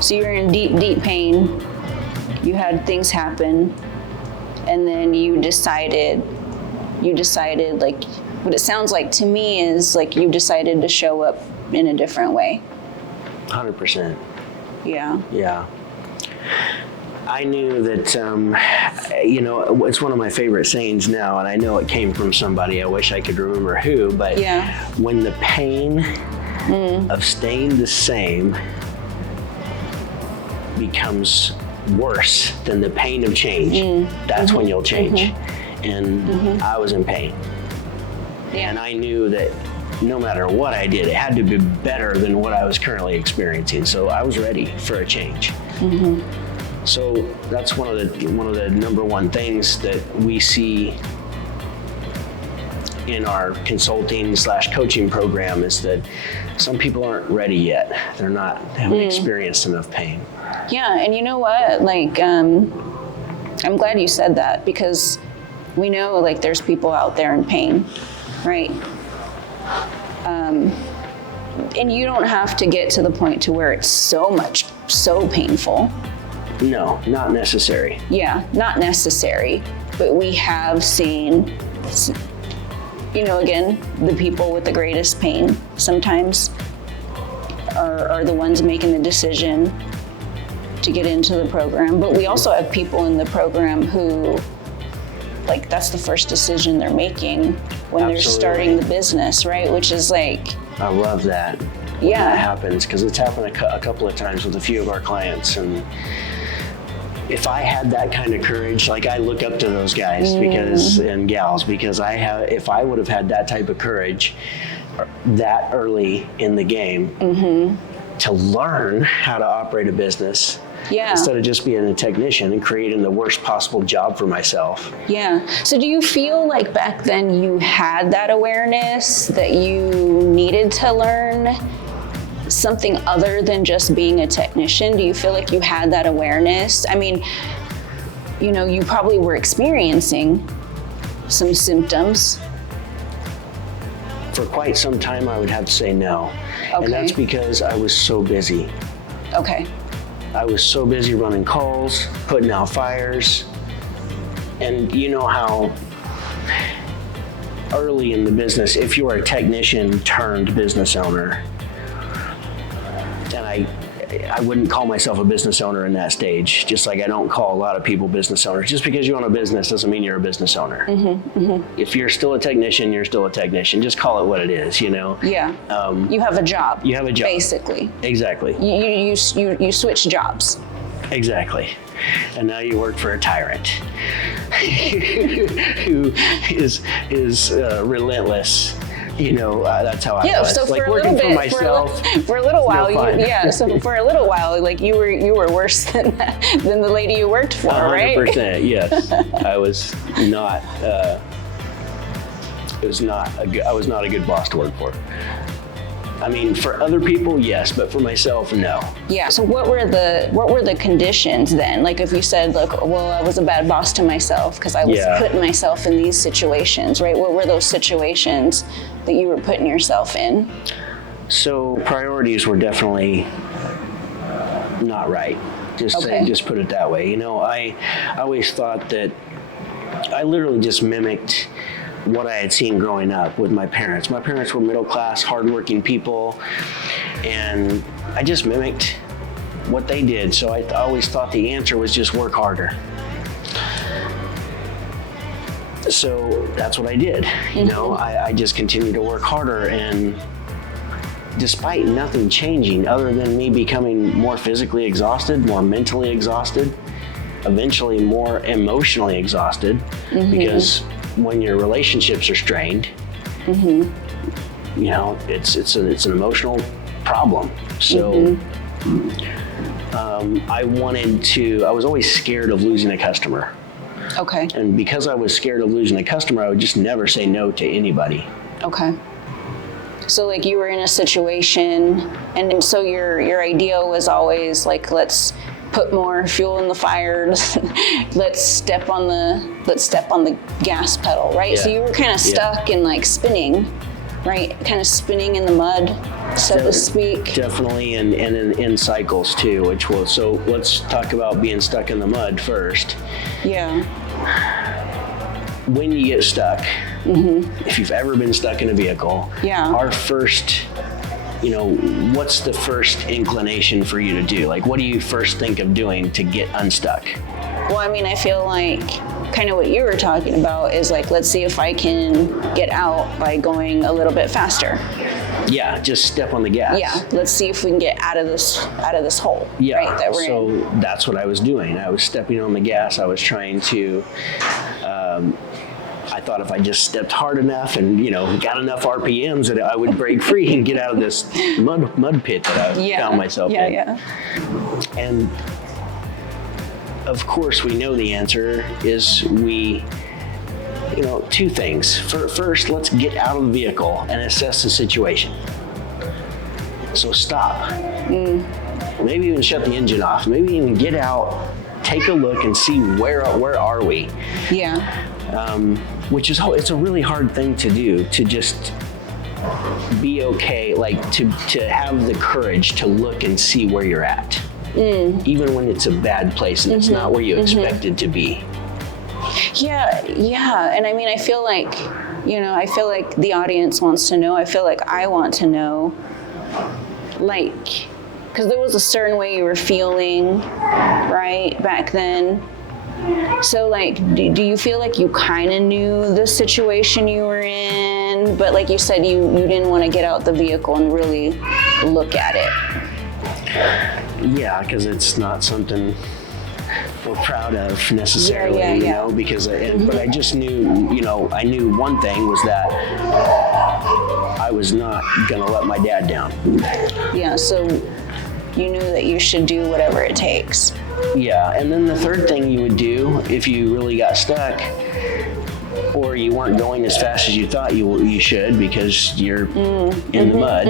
So you're in deep, deep pain. You had things happen, and then you decided like, what it sounds like to me is like you decided to show up in a different way. 100%. Yeah. Yeah. I knew that, it's one of my favorite sayings now, and I know it came from somebody. I wish I could remember who, but when the pain of staying the same becomes worse than the pain of change, that's when you'll change. And I was in pain. Yeah. And I knew that no matter what I did, it had to be better than what I was currently experiencing. So I was ready for a change. So that's one of the number one things that we see in our consulting / coaching program is that some people aren't ready yet. They haven't experienced enough pain. Yeah, and you know what? Like, I'm glad you said that, because we know like there's people out there in pain, right? And you don't have to get to the point to where it's so painful. No, not necessary. Yeah, not necessary. But we have seen, again, the people with the greatest pain sometimes are the ones making the decision to get into the program. But we also have people in the program who, like, that's the first decision they're making when they're starting the business, right? Which is like... I love that. When that happens, because it's happened a couple of times with a few of our clients. And if I had that kind of courage, like, I look up to those guys and gals, because if I would have had that type of courage that early in the game to learn how to operate a business, instead of just being a technician and creating the worst possible job for myself. Yeah. So do you feel like back then you had that awareness that you needed to learn something other than just being a technician? Do you feel like you had that awareness? I mean, you probably were experiencing some symptoms. For quite some time, I would have to say no. Okay. And that's because I was so busy. Okay. I was so busy running calls, putting out fires. And you know how early in the business, if you are a technician turned business owner, and I wouldn't call myself a business owner in that stage, just like I don't call a lot of people business owners. Just because you own a business doesn't mean you're a business owner. If you're still a technician, you're still a technician. Just call it what it is, Yeah. You have a job. You have a job. Basically. Exactly. You switch jobs. Exactly. And now you work for a tyrant who is relentless. That's how I was. So like for working a little for bit, myself. For a little while, So for a little while, like you were worse than the lady you worked for, 100%, right? 100%, yes. I was not. I was not a good boss to work for. I mean, for other people, yes, but for myself, no. Yeah. So what were the conditions then? Like, if you said, look, well, I was a bad boss to myself because I was putting myself in these situations, right? What were those situations that you were putting yourself in? So priorities were definitely not right. Just put it that way. I always thought that I literally just mimicked what I had seen growing up with my parents. My parents were middle-class, hardworking people, and I just mimicked what they did. So I always thought the answer was just work harder. So that's what I did. I just continued to work harder, and despite nothing changing other than me becoming more physically exhausted, more mentally exhausted, eventually more emotionally exhausted, because when your relationships are strained, it's an emotional problem. So I was always scared of losing a customer. Okay. And because I was scared of losing a customer, I would just never say no to anybody. Okay. So like you were in a situation, and so your idea was always like, let's put more fuel in the fires. let's step on the gas pedal, right? Yeah. So you were kind of stuck in like spinning right? Kind of spinning in the mud, so to speak. Definitely, and in cycles too, which will, so let's talk about being stuck in the mud first. Yeah. When you get stuck, if you've ever been stuck in a vehicle, our first, what's the first inclination for you to do? Like, what do you first think of doing to get unstuck? Well, I mean, I feel like kind of what you were talking about is like, let's see if I can get out by going a little bit faster. Yeah, just step on the gas. Yeah, let's see if we can get out of this hole. Yeah, right, that we're in. So that's what I was doing. I was stepping on the gas. I was trying to, I thought if I just stepped hard enough and, got enough RPMs that I would break free and get out of this mud pit that I found myself in. Yeah. And of course, we know the answer is two things. First, let's get out of the vehicle and assess the situation. So stop. Maybe even shut the engine off. Maybe even get out, take a look and see where are we. Yeah. Which is, it's a really hard thing to do, to just be okay, like to have the courage to look and see where you're at. Even when it's a bad place and it's not where you expected to be. Yeah, and I mean, I feel like the audience wants to know. I feel like I want to know, like, because there was a certain way you were feeling, right, back then. So, like, do you feel like you kind of knew the situation you were in, but like you said, you didn't want to get out the vehicle and really look at it? Yeah, because it's not something we're proud of necessarily, because but I just knew, I knew one thing was that I was not going to let my dad down. Yeah, so you knew that you should do whatever it takes. Yeah, and then the third thing you would do if you really got stuck or you weren't going as fast as you thought you should because you're in the mud,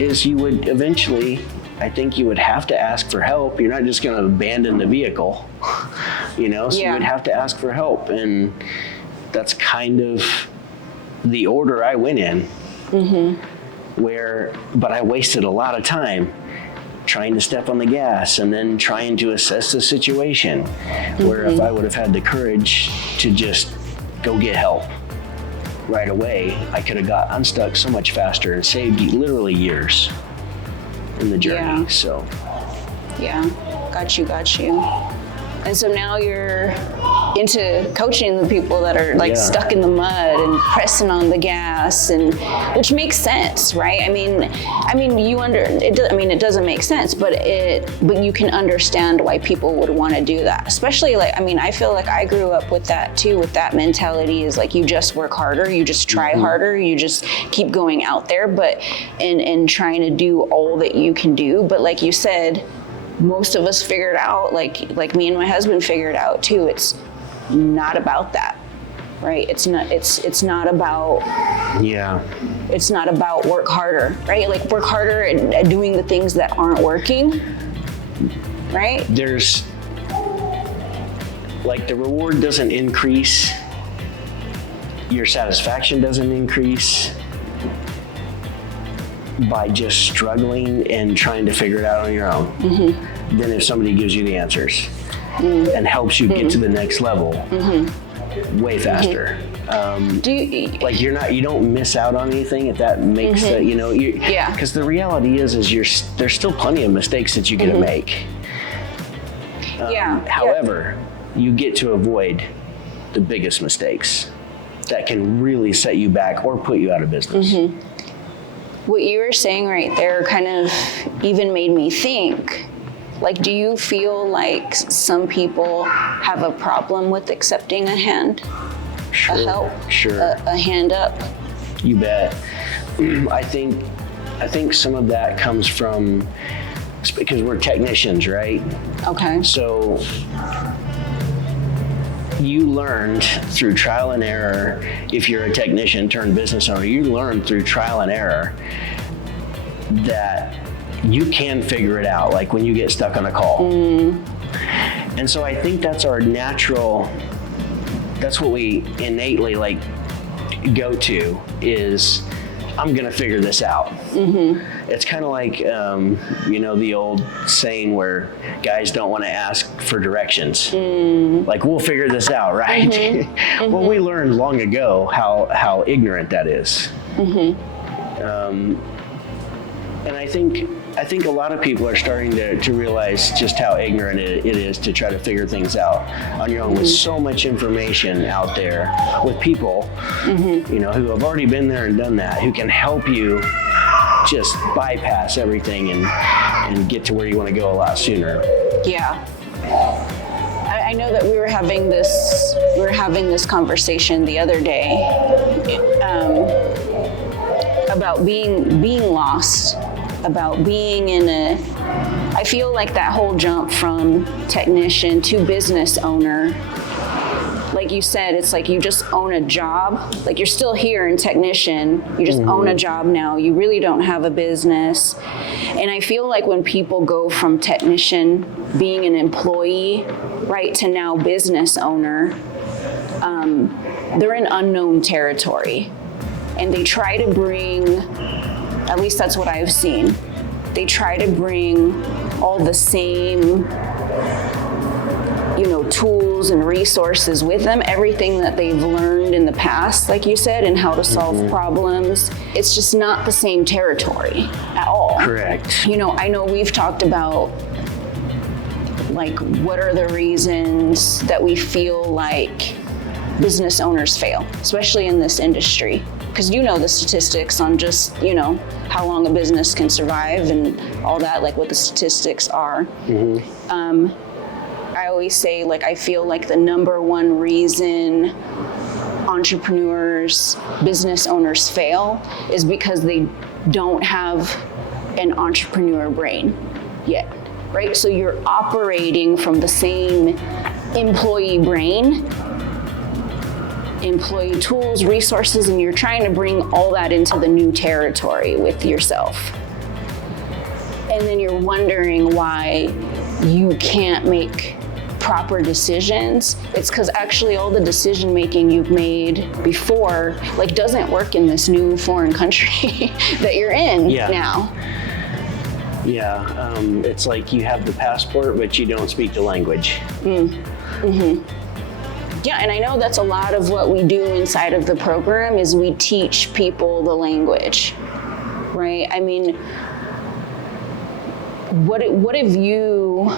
is you would eventually, I think you would have to ask for help. You're not just going to abandon the vehicle, so you would have to ask for help. And that's kind of the order I went in, but I wasted a lot of time trying to step on the gas and then trying to assess the situation, where if I would have had the courage to just go get help right away, I could have got unstuck so much faster and saved literally years in the journey. So got you. And so now you're into coaching the people that are like stuck in the mud and pressing on the gas, and which makes sense, right? I mean, it doesn't make sense, but you can understand why people would want to do that. Especially I feel like I grew up with that too, with that mentality is like, you just work harder, you just try harder, you just keep going out there, but and trying to do all that you can do. But like you said, most of us figured out, like me and my husband figured out too, it's not about that, right? It's not about it's not about work harder, right? Like work harder at doing the things that aren't working, right? There's like, the reward doesn't increase, your satisfaction doesn't increase by just struggling and trying to figure it out on your own, than if somebody gives you the answers and helps you get to the next level way faster. You don't miss out on anything, if that makes that, because the reality is there's still plenty of mistakes that you get to make. However, you get to avoid the biggest mistakes that can really set you back or put you out of business. What you were saying right there kind of even made me think, like, do you feel like some people have a problem with accepting a hand? Sure, a help? Sure. A hand up? You bet. I think some of that comes from, because we're technicians, right? Okay. So you learned through trial and error, if you're a technician turned business owner, you learn through trial and error that you can figure it out, like when you get stuck on a call. And so I think that's our natural, that's what we innately, like, go to is, I'm gonna figure this out. It's kind of like, the old saying where guys don't want to ask for directions. Like, we'll figure this out, right? Well, we learned long ago how ignorant that is. And I think a lot of people are starting to realize just how ignorant it is to try to figure things out on your own with so much information out there, with people, who have already been there and done that, who can help you just bypass everything and get to where you want to go a lot sooner. Yeah. I know that we were having this conversation the other day about being lost, about being I feel like that whole jump from technician to business owner, like you said, it's like you just own a job. Like, you're still here in technician, you just own a job now. You really don't have a business. And I feel like when people go from technician, being an employee, right, to now business owner, they're in unknown territory. And they try to bring, at least that's what I've seen, they try to bring all the same, tools and resources with them, everything that they've learned in the past, like you said, and how to solve problems. It's just not the same territory at all. Correct. I know we've talked about, like, what are the reasons that we feel like business owners fail, especially in this industry. Because the statistics on just, how long a business can survive and all that, like what the statistics are. I always say, like, I feel like the number one reason entrepreneurs, business owners fail is because they don't have an entrepreneur brain yet, right? So you're operating from the same employee brain, employee tools, resources, and you're trying to bring all that into the new territory with yourself. And then you're wondering why you can't make proper decisions. It's because actually all the decision making you've made before, like, doesn't work in this new foreign country that you're in now. Yeah, it's like you have the passport, but you don't speak the language. Yeah, and I know that's a lot of what we do inside of the program is we teach people the language, right? I mean, what have you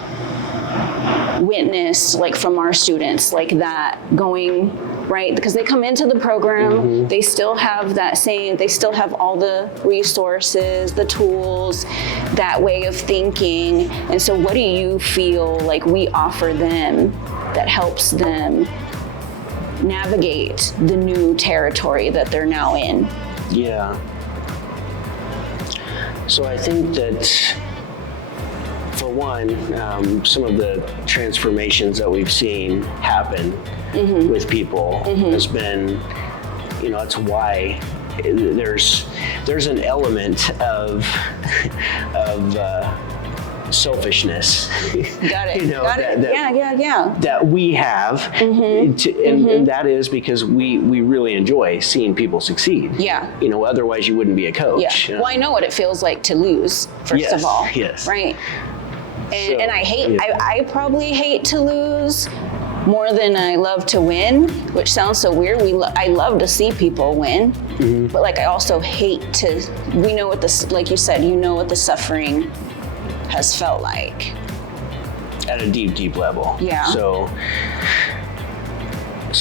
witnessed, like, from our students, like that going, right? Because they come into the program, they still have they still have all the resources, the tools, that way of thinking. And so what do you feel like we offer them that helps them navigate the new territory that they're now in? Yeah. So I think that, for one, some of the transformations that we've seen happen with people has been, that's why there's an element of selfishness. Got it. Got it. Yeah. That we have, and that is because we really enjoy seeing people succeed. Yeah. Otherwise you wouldn't be a coach. Yeah. Well, I know what it feels like to lose, first of all. Yes. Right. And I probably hate to lose more than I love to win, which sounds so weird. I love to see people win, but, like, I also hate to. We know what this, like you said, what the suffering has felt like at a deep level. Yeah. So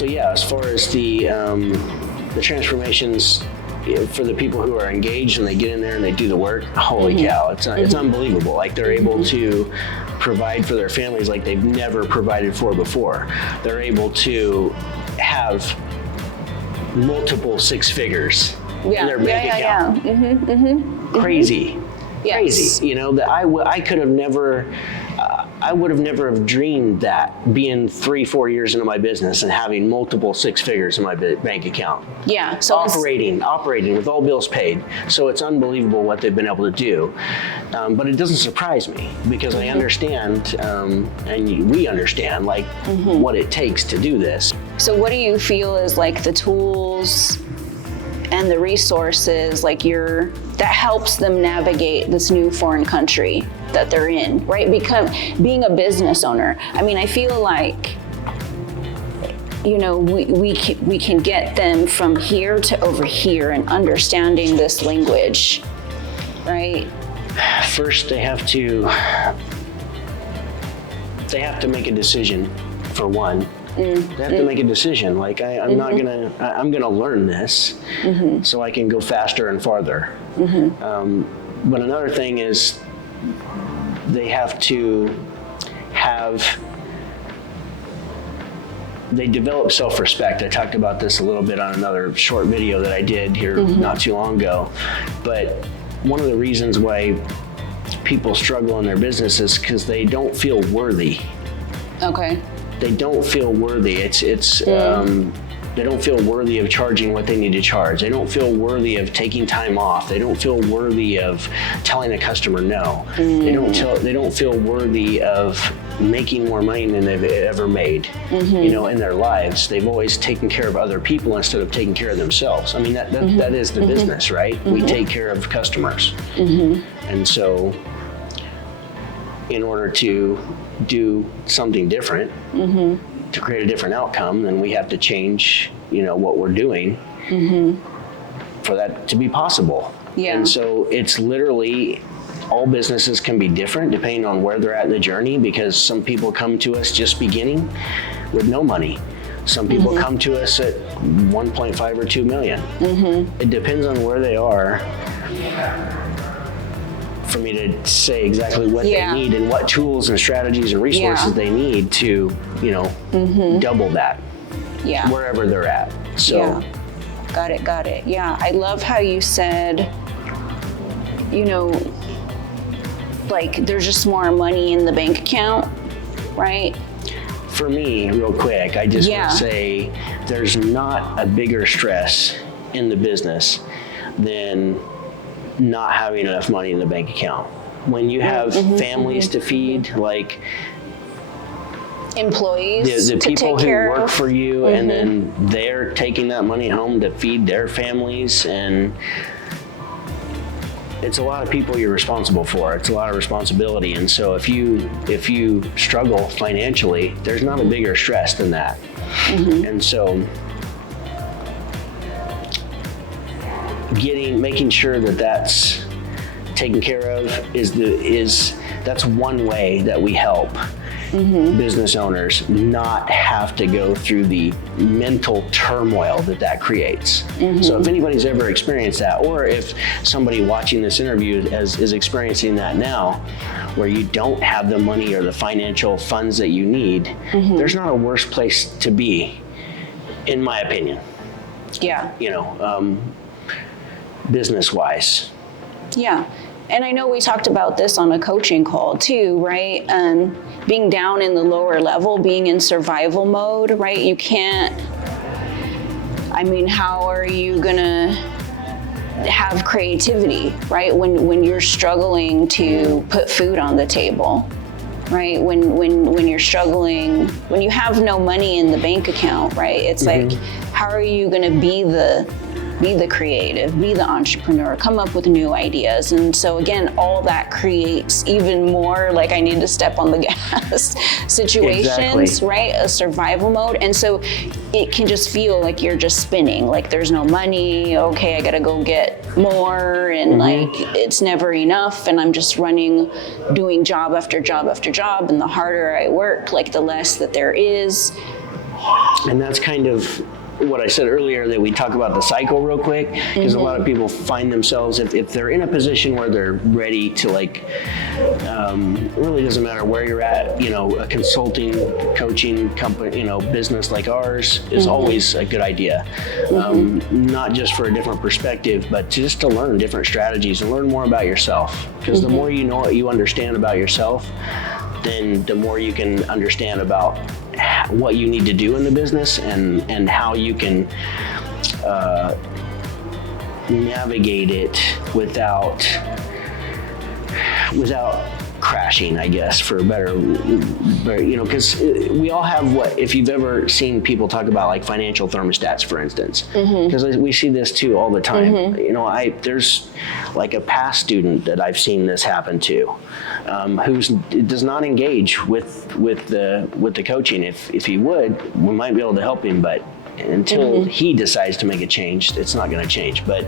yeah, as far as the transformations for the people who are engaged and they get in there and they do the work, holy cow, it's unbelievable. Like, they're able to provide for their families like they've never provided for before. They're able to have multiple six figures in their bank account. Crazy. Yes. Crazy. That I could have never, I would have never have dreamed that, being 3-4 years into my business and having multiple six figures in my bank account. Yeah. So operating with all bills paid. So it's unbelievable what they've been able to do. But it doesn't surprise me because I understand, and we understand, like, what it takes to do this. So what do you feel is, like, the tools and the resources, like that helps them navigate this new foreign country that they're in, right? Being a business owner, I mean, I feel like, you know, we can get them from here to over here and understanding this language, right? First, they have to make a decision, for one. They have to make a decision. Like, I'm gonna learn this so I can go faster and farther. But another thing is they have to they develop self-respect. I talked about this a little bit on another short video that I did here not too long ago. But one of the reasons why people struggle in their business is because they don't feel worthy. Okay. They don't feel worthy. They don't feel worthy of charging what they need to charge. They don't feel worthy of taking time off. They don't feel worthy of telling a customer no. They don't feel worthy of making more money than they've ever made. You know, in their lives, they've always taken care of other people instead of taking care of themselves. I mean, that is the business, right? We take care of customers, and so in order to do something different, to create a different outcome, then we have to change, you know, what we're doing for that to be possible. Yeah. And so it's literally, all businesses can be different depending on where they're at in the journey, because some people come to us just beginning with no money. Some people come to us at 1.5 or 2 million. It depends on where they are for me to say exactly what they need and what tools and strategies and resources they need to, you know, double that wherever they're at. So got it. Yeah, I love how you said, you know, like there's just more money in the bank account, right? For me, real quick, I just want to say there's not a bigger stress in the business than not having enough money in the bank account. When you have families to feed, like employees, the to people take who care work of. for you, and then they're taking that money home to feed their families, and it's a lot of people you're responsible for. It's a lot of responsibility, and so if you struggle financially, there's not a bigger stress than that. And so making sure that that's taken care of that's one way that we help business owners not have to go through the mental turmoil that creates. So if anybody's ever experienced that, or if somebody watching this interview is experiencing that now, where you don't have the money or the financial funds that you need, there's not a worse place to be, in my opinion. Yeah. You know, business-wise. Yeah. And I know we talked about this on a coaching call too, right? Being down in the lower level, being in survival mode, right? You can't, I mean, how are you gonna have creativity, right? When you're struggling to put food on the table, right? When you're struggling, when you have no money in the bank account, right? It's like, how are you gonna be the creative, be the entrepreneur, come up with new ideas? And so again, all that creates even more like I need to step on the gas situations, right? A survival mode. And so it can just feel like you're just spinning, like there's no money, okay, I gotta go get more, and like it's never enough, and I'm just doing job after job after job, and the harder I work, like the less that there is. And that's kind of what I said earlier, that we talk about the cycle real quick, because a lot of people find themselves, if they're in a position where they're ready to, like, it really doesn't matter where you're at, you know, a consulting, coaching company, you know, business like ours is always a good idea. Not just for a different perspective, but just to learn different strategies and learn more about yourself. Because the more you know what you understand about yourself, then the more you can understand about what you need to do in the business, and how you can navigate it without crashing, I guess, for a better, you know, because we all have if you've ever seen people talk about like financial thermostats, for instance, because we see this too all the time. You know, there's like a past student that I've seen this happen to, who does not engage with the coaching. If he would, we might be able to help him, but until he decides to make a change, it's not going to change. But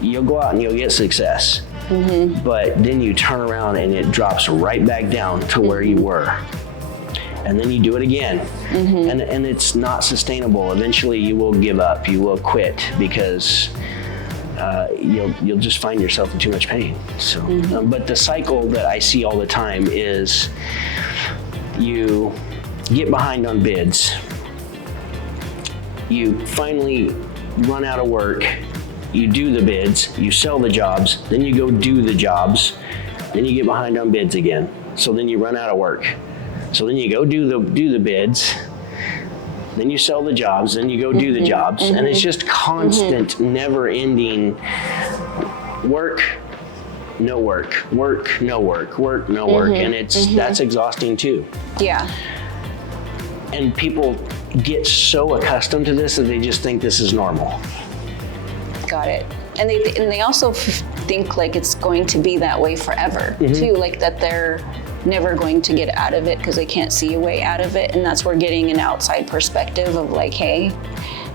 you'll go out and you'll get success. But then you turn around and it drops right back down to where you were. And then you do it again. And it's not sustainable. Eventually you will give up, you will quit, because you'll just find yourself in too much pain. So, but the cycle that I see all the time is you get behind on bids, you finally run out of work, you do the bids, you sell the jobs, then you go do the jobs, then you get behind on bids again. So then you run out of work. So then you go do the bids, then you sell the jobs, then you go do the jobs. And it's just constant, never-ending work, no work, work, no work, work, no work. And that's exhausting too. Yeah. And people get so accustomed to this that they just think this is normal. Got it. And they also think like it's going to be that way forever too, like that they're never going to get out of it because they can't see a way out of it. And that's where getting an outside perspective of like, hey,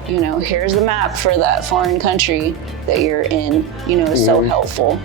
you know, here's the map for that foreign country that you're in, you know, is so helpful.